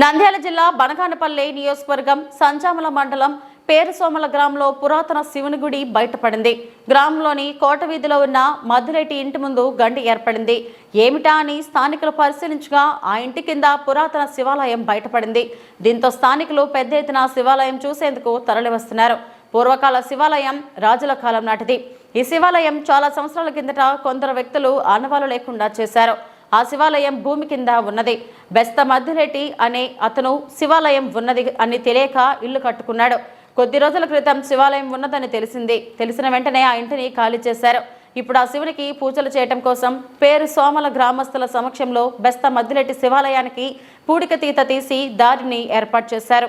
నంద్యాల జిల్లా బనగానపల్లి నియోజకవర్గం సంచామల మండలం పేరుసోమల గ్రామంలో పురాతన శివుని గుడి బయటపడింది. గ్రామంలోని కోట వీధిలో ఉన్న మధురెడ్డి ఇంటి ముందు గండి ఏర్పడింది. ఏమిటా అని స్థానికులు పరిశీలించగా ఆ ఇంటి కింద పురాతన శివాలయం బయటపడింది. దీంతో స్థానికులు పెద్ద ఎత్తున శివాలయం చూసేందుకు తరలివస్తున్నారు. పూర్వకాల శివాలయం రాజుల కాలం నాటిది. ఈ శివాలయం చాలా సంవత్సరాల కిందట కొందరు వ్యక్తులు ఆనవాలు లేకుండా చేశారు. ఆ శివాలయం భూమి కింద ఉన్నది. బెస్త మధ్యరెడ్డి అనే అతను శివాలయం ఉన్నది అని తెలియక ఇల్లు కట్టుకున్నాడు. కొద్ది రోజుల క్రితం శివాలయం ఉన్నదని తెలిసింది. తెలిసిన వెంటనే ఆ ఇంటిని ఖాళీ చేశారు. ఇప్పుడు ఆ శివునికి పూజలు చేయటం కోసం పేరు సోమల గ్రామస్తుల సమక్షంలో బెస్త మద్దిరెడ్డి శివాలయానికి పూడిక తీత తీసి దారిని ఏర్పాటు చేశారు.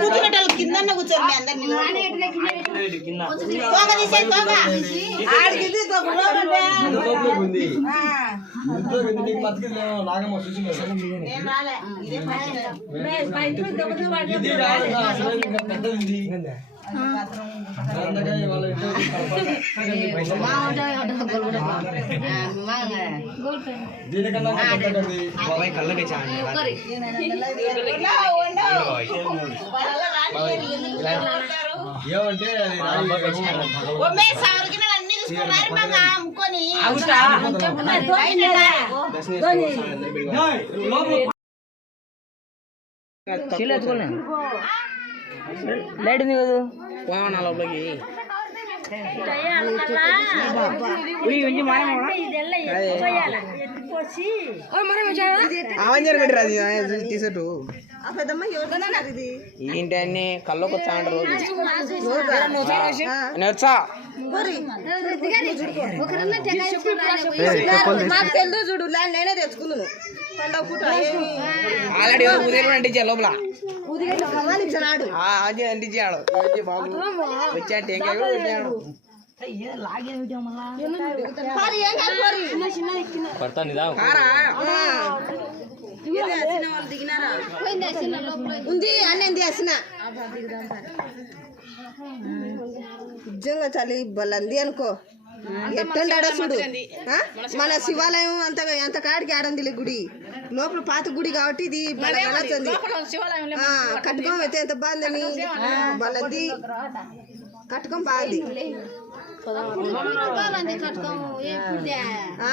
కూర్చోబెట్టాలి కింద కూర్చోండి ఆడికి రాలే. ఇదే ఫస్ట్. ఉండవు, ఉండవు. వాళ్ళ రాని ఎందుకు ఉంటారు? ఏమంటే అది ఒమ్మే సవరికిన అన్ని తీసుకున్నారు బాగా అమ్ముకొని లైట్ ఉంది కదా. పోవనా లోపలికి. టీ షర్టు ఆ పెద్దమ్మ ఎవరు ఇది? ఏంటి అన్ని? కళ్ళకి వచ్చా అంటారు రోజు. నేను తెచ్చుకున్నాను ఆల్రెడీ ఉదయం అంటించా లోపల. అంటించాడు. బాబు? వచ్చి ఏం కాదు పెట్టాడు ఉంది నిజంగా చలి బలంది అనుకో. చూడు. ఆ? మన శివాలయం అంత ఎంత కాడికి ఆడంది గుడి. లోపల పాత గుడి కాబట్టి ఇది బలంది కట్టుకోం అయితే ఎంత బాగుందని. బలంది. కట్టుకోం బాగుంది. ఆ,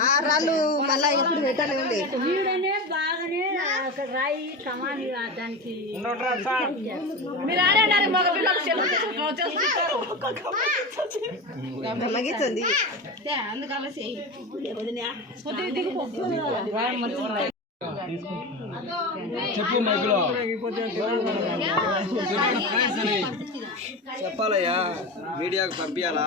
ఆ రాళ్ళు మళ్ళా ఇప్పుడు పెట్టాలి ఉంది. మగిస్తుంది చెప్పు మైకులో చెప్పాలయ్యా. మీడియాకు పంపించాలా